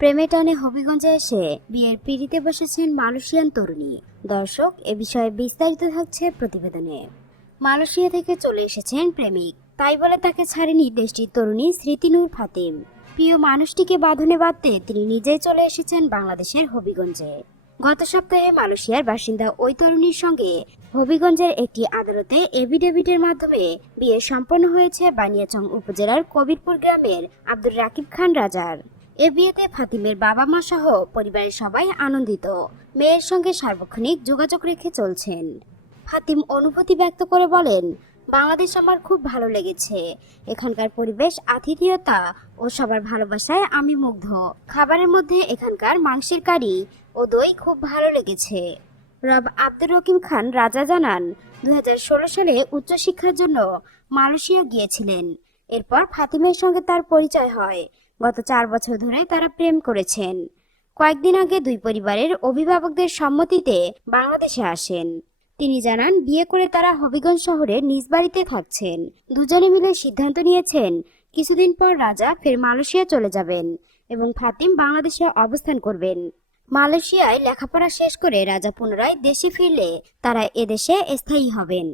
প্রেমে টানে হবিগঞ্জে এসে বিয়ের পিঁড়িতে বসেছেন মালয়েশিয়ান তরুণী। দর্শক, এ বিষয়ে বিস্তারিত থাকছে প্রতিবেদনে। মালয়েশিয়া থেকে চলে এসেছেন প্রেমিক, তাই বলে তাকে ছাড়েনি দেশটির তরুণী স্মৃতিনূর ফাতিম। প্রিয় মানুষটিকে বাঁধনে বাঁধতে তিনি নিজেই চলে এসেছেন বাংলাদেশের হবিগঞ্জে। গত সপ্তাহে মালয়েশিয়ার বাসিন্দা ওই তরুণীর সঙ্গে হবিগঞ্জের একটি আদালতে এফিডেভিটের মাধ্যমে বিয়ে সম্পন্ন হয়েছে বানিয়াচং উপজেলার কবিরপুর গ্রামের আব্দুর রাকিব খান রাজার। এ বিয়েতে ফাতিমের বাবা মা সহ পরিবারের সবাই আনন্দিত। মেয়ের সঙ্গে সার্বক্ষণিক যোগাযোগ রেখে চলছেন। ফাতিম অনুভূতি ব্যক্ত করে বলেন, বাংলাদেশ আমার খুব ভালো লেগেছে। এখানকার পরিবেশ, আতিথেয়তা ও সবার ভালোবাসায় আমি মুগ্ধ। খাবারের মধ্যে এখানকার মাংসের কারি ও দই খুব ভালো লেগেছে। রব আব্দুর রকিম খান রাজা জানান, 2016 সালে উচ্চশিক্ষার জন্য মালয়েশিয়া গিয়েছিলেন। এরপর ফাতিমের সঙ্গে তার পরিচয় হয়। গত 4 বছর ধরে তারা প্রেম করেছেন। কয়েকদিন আগে দুই পরিবারের অভিভাবকদের সম্মতিতে বাংলাদেশে আসেন। তিনি জানান, বিয়ে করে তারা হবিগঞ্জ শহরে নিজ বাড়িতে থাকছেন। দুজনে মিলে সিদ্ধান্ত নিয়েছেন কিছুদিন পর রাজা ফের মালয়েশিয়া চলে যাবেন এবং ফাতিম বাংলাদেশে অবস্থান করবেন। মালয়েশিয়ায় লেখাপড়া শেষ করে রাজা পুনরায় দেশে ফিরলে তারা এদেশে স্থায়ী হবেন।